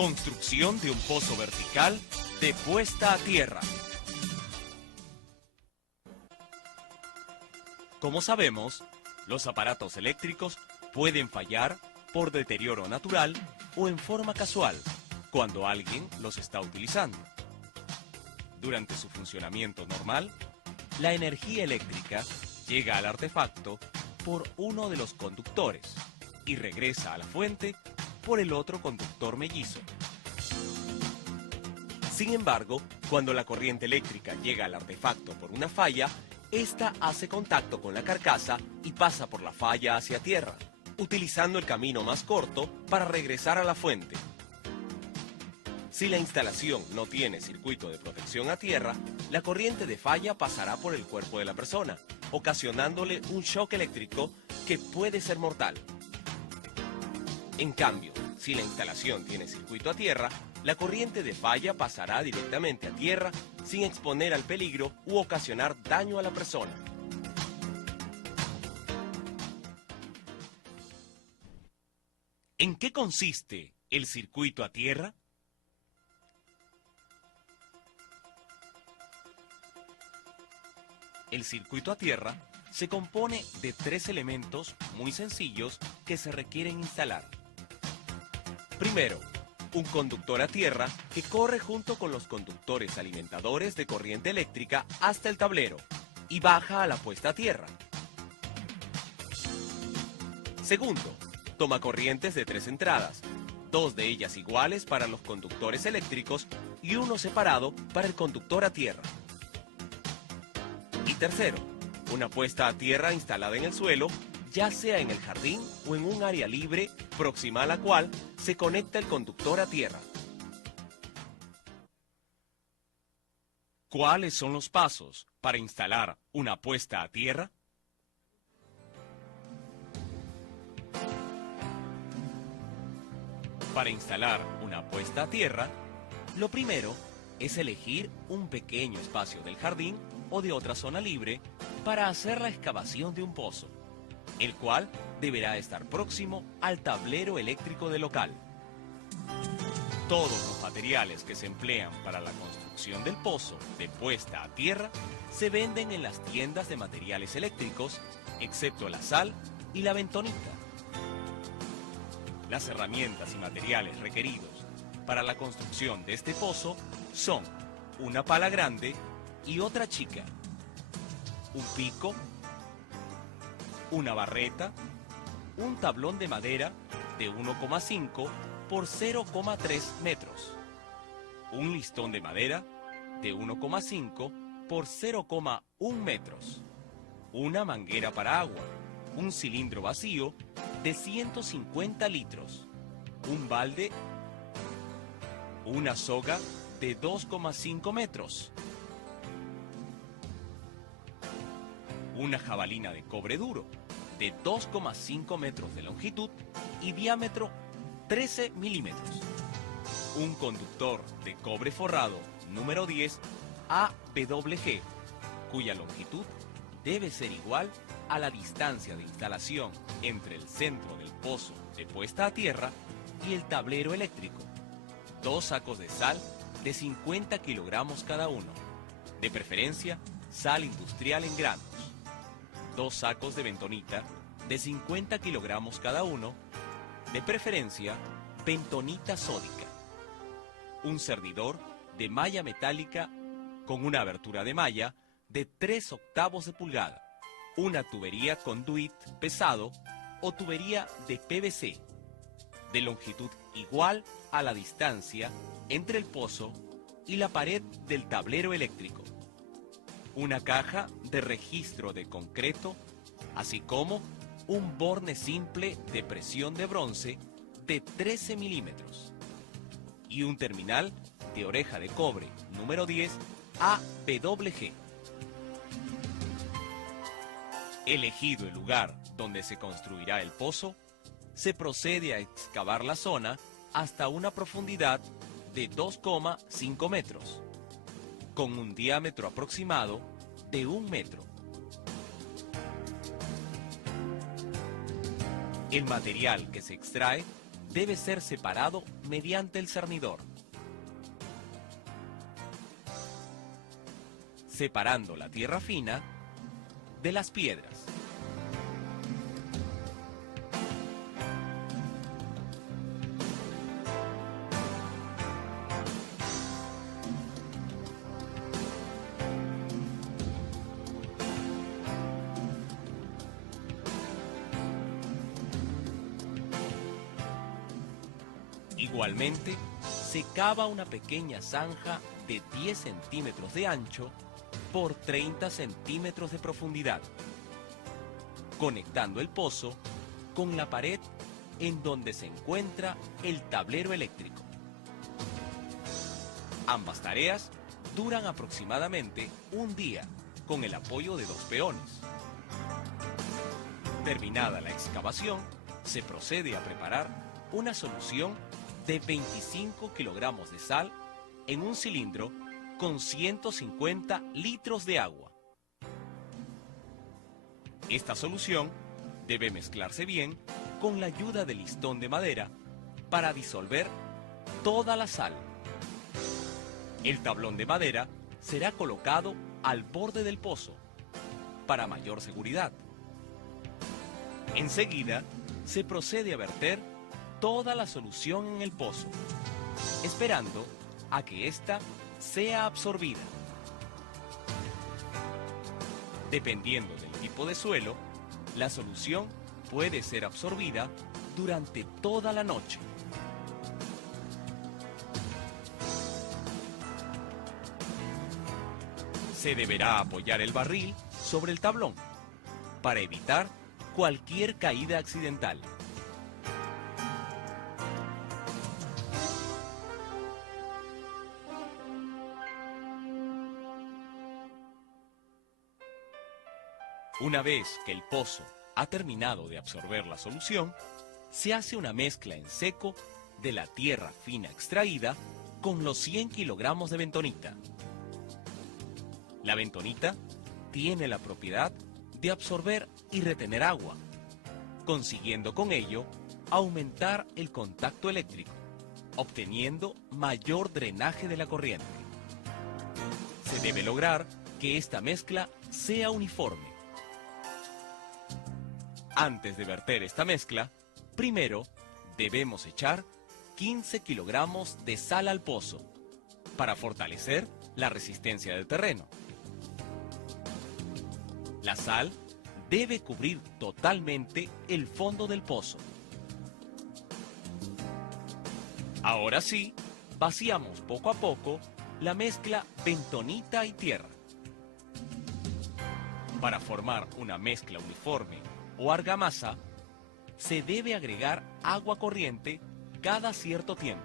Construcción de un pozo vertical de puesta a tierra. Como sabemos, los aparatos eléctricos pueden fallar por deterioro natural o en forma casual cuando alguien los está utilizando. Durante su funcionamiento normal, la energía eléctrica llega al artefacto por uno de los conductores y regresa a la fuente por el otro conductor mellizo. Sin embargo, cuando la corriente eléctrica llega al artefacto por una falla, esta hace contacto con la carcasa y pasa por la falla hacia tierra, utilizando el camino más corto para regresar a la fuente. Si la instalación no tiene circuito de protección a tierra, la corriente de falla pasará por el cuerpo de la persona, ocasionándole un shock eléctrico que puede ser mortal. En cambio, si la instalación tiene circuito a tierra, la corriente de falla pasará directamente a tierra sin exponer al peligro u ocasionar daño a la persona. ¿En qué consiste el circuito a tierra? El circuito a tierra se compone de 3 elementos muy sencillos que se requieren instalar. Primero, un conductor a tierra que corre junto con los conductores alimentadores de corriente eléctrica hasta el tablero y baja a la puesta a tierra. Segundo, tomacorrientes de 3 entradas, 2 de ellas iguales para los conductores eléctricos y uno separado para el conductor a tierra. Y tercero, una puesta a tierra instalada en el suelo, ya sea en el jardín o en un área libre próxima a la cual se conecta el conductor a tierra. ¿Cuáles son los pasos para instalar una puesta a tierra? Para instalar una puesta a tierra, lo primero es elegir un pequeño espacio del jardín o de otra zona libre para hacer la excavación de un pozo, el cual deberá estar próximo al tablero eléctrico del local. Todos los materiales que se emplean para la construcción del pozo de puesta a tierra se venden en las tiendas de materiales eléctricos, excepto la sal y la bentonita. Las herramientas y materiales requeridos para la construcción de este pozo son una pala grande y otra chica, un pico, una barreta, un tablón de madera de 1,5 por 0,3 metros, un listón de madera de 1,5 por 0,1 metros, una manguera para agua, un cilindro vacío de 150 litros, un balde, una soga de 2,5 metros, una jabalina de cobre duro de 2,5 metros de longitud y diámetro 13 milímetros, un conductor de cobre forrado número 10 AWG, cuya longitud debe ser igual a la distancia de instalación entre el centro del pozo de puesta a tierra y el tablero eléctrico, 2 sacos de sal de 50 kilogramos cada uno, de preferencia sal industrial en granos, 2 sacos de bentonita de 50 kilogramos cada uno, de preferencia bentonita sódica, un cerdidor de malla metálica con una abertura de malla de 3/8 de pulgada, una tubería conduit pesado o tubería de PVC, de longitud igual a la distancia entre el pozo y la pared del tablero eléctrico, una caja de registro de concreto, así como un borne simple de presión de bronce de 13 milímetros y un terminal de oreja de cobre número 10 AWG. Elegido el lugar donde se construirá el pozo, se procede a excavar la zona hasta una profundidad de 2,5 metros, con un diámetro aproximado de 1 metro. El material que se extrae debe ser separado mediante el cernidor, separando la tierra fina de las piedras. Igualmente, se cava una pequeña zanja de 10 centímetros de ancho por 30 centímetros de profundidad, conectando el pozo con la pared en donde se encuentra el tablero eléctrico. Ambas tareas duran aproximadamente un día con el apoyo de 2 peones. Terminada la excavación, se procede a preparar una solución de 25 kilogramos de sal en un cilindro con 150 litros de agua. Esta solución debe mezclarse bien con la ayuda del listón de madera para disolver toda la sal. El tablón de madera será colocado al borde del pozo para mayor seguridad. Enseguida, se procede a verter toda la solución en el pozo, esperando a que ésta sea absorbida. Dependiendo del tipo de suelo, la solución puede ser absorbida durante toda la noche. Se deberá apoyar el barril sobre el tablón para evitar cualquier caída accidental. Una vez que el pozo ha terminado de absorber la solución, se hace una mezcla en seco de la tierra fina extraída con los 100 kilogramos de bentonita. La bentonita tiene la propiedad de absorber y retener agua, consiguiendo con ello aumentar el contacto eléctrico, obteniendo mayor drenaje de la corriente. Se debe lograr que esta mezcla sea uniforme. Antes de verter esta mezcla, primero debemos echar 15 kilogramos de sal al pozo para fortalecer la resistencia del terreno. La sal debe cubrir totalmente el fondo del pozo. Ahora sí, vaciamos poco a poco la mezcla bentonita y tierra. Para formar una mezcla uniforme o argamasa, se debe agregar agua corriente cada cierto tiempo.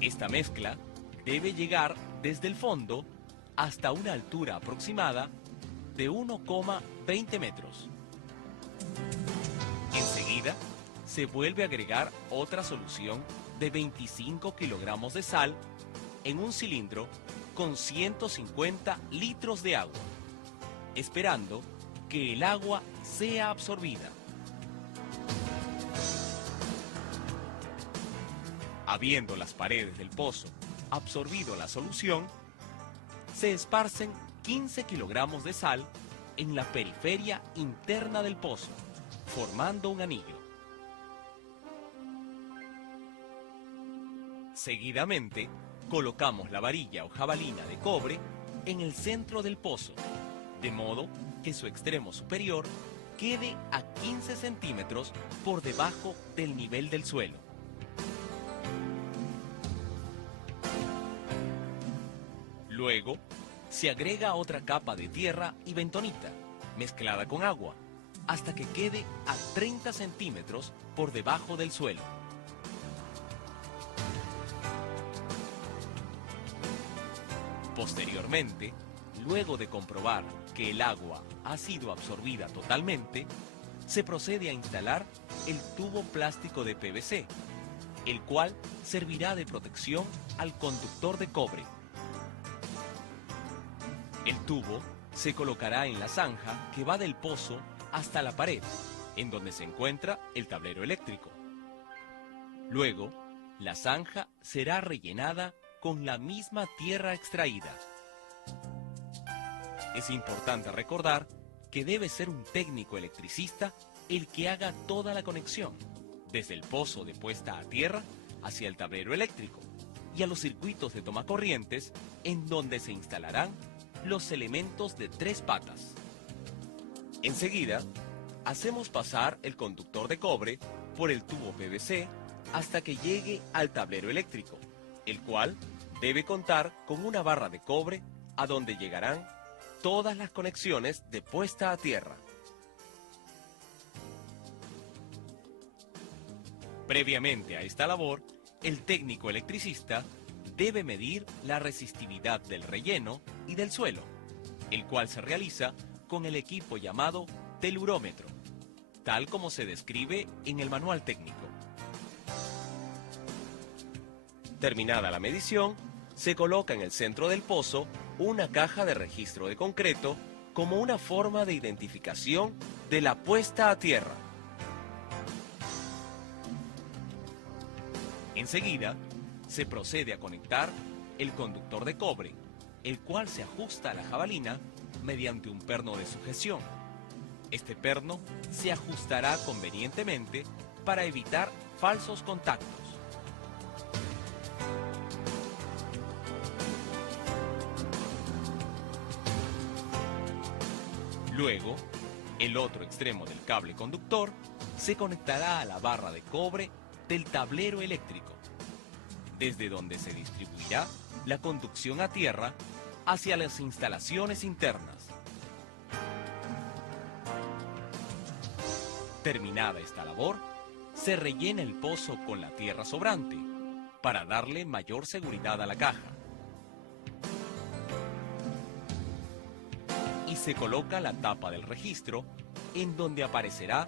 Esta mezcla debe llegar desde el fondo hasta una altura aproximada de 1,20 metros. Enseguida, se vuelve a agregar otra solución de 25 kilogramos de sal en un cilindro con 150 litros de agua, esperando que el agua sea absorbida. Habiendo las paredes del pozo absorbido la solución, se esparcen 15 kilogramos de sal en la periferia interna del pozo, formando un anillo. Seguidamente, colocamos la varilla o jabalina de cobre en el centro del pozo, de modo que su extremo superior quede a 15 centímetros por debajo del nivel del suelo. Luego, se agrega otra capa de tierra y bentonita, mezclada con agua, hasta que quede a 30 centímetros por debajo del suelo. Posteriormente, luego de comprobar que el agua ha sido absorbida totalmente, se procede a instalar el tubo plástico de PVC, el cual servirá de protección al conductor de cobre. El tubo se colocará en la zanja que va del pozo hasta la pared, en donde se encuentra el tablero eléctrico. Luego, la zanja será rellenada con la misma tierra extraída. Es importante recordar que debe ser un técnico electricista el que haga toda la conexión, desde el pozo de puesta a tierra hacia el tablero eléctrico y a los circuitos de tomacorrientes en donde se instalarán los elementos de 3 patas. Enseguida, hacemos pasar el conductor de cobre por el tubo PVC hasta que llegue al tablero eléctrico, el cual debe contar con una barra de cobre a donde llegarán todas las conexiones de puesta a tierra. Previamente a esta labor, el técnico electricista debe medir la resistividad del relleno y del suelo, el cual se realiza con el equipo llamado telurómetro, tal como se describe en el manual técnico. Terminada la medición, se coloca en el centro del pozo una caja de registro de concreto como una forma de identificación de la puesta a tierra. Enseguida, se procede a conectar el conductor de cobre, el cual se ajusta a la jabalina mediante un perno de sujeción. Este perno se ajustará convenientemente para evitar falsos contactos. Luego, el otro extremo del cable conductor se conectará a la barra de cobre del tablero eléctrico, desde donde se distribuirá la conducción a tierra hacia las instalaciones internas. Terminada esta labor, se rellena el pozo con la tierra sobrante para darle mayor seguridad a la caja. Y se coloca la tapa del registro en donde aparecerá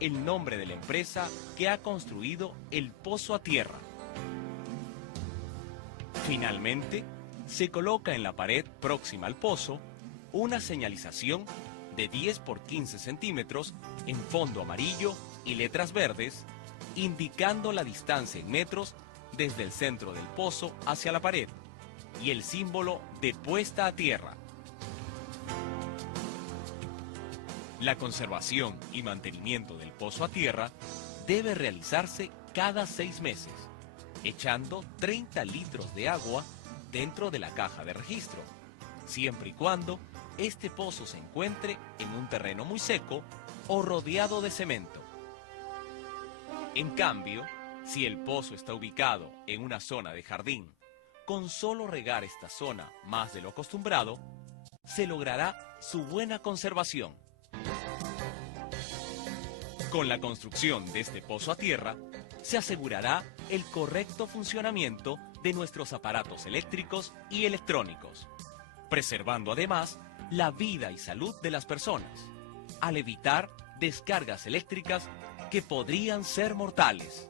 el nombre de la empresa que ha construido el pozo a tierra. Finalmente, se coloca en la pared próxima al pozo una señalización de 10 por 15 centímetros en fondo amarillo y letras verdes, indicando la distancia en metros desde el centro del pozo hacia la pared y el símbolo de puesta a tierra. La conservación y mantenimiento del pozo a tierra debe realizarse cada 6 meses, echando 30 litros de agua dentro de la caja de registro, siempre y cuando este pozo se encuentre en un terreno muy seco o rodeado de cemento. En cambio, si el pozo está ubicado en una zona de jardín, con solo regar esta zona más de lo acostumbrado, se logrará su buena conservación. Con la construcción de este pozo a tierra, se asegurará el correcto funcionamiento de nuestros aparatos eléctricos y electrónicos, preservando además la vida y salud de las personas, al evitar descargas eléctricas que podrían ser mortales.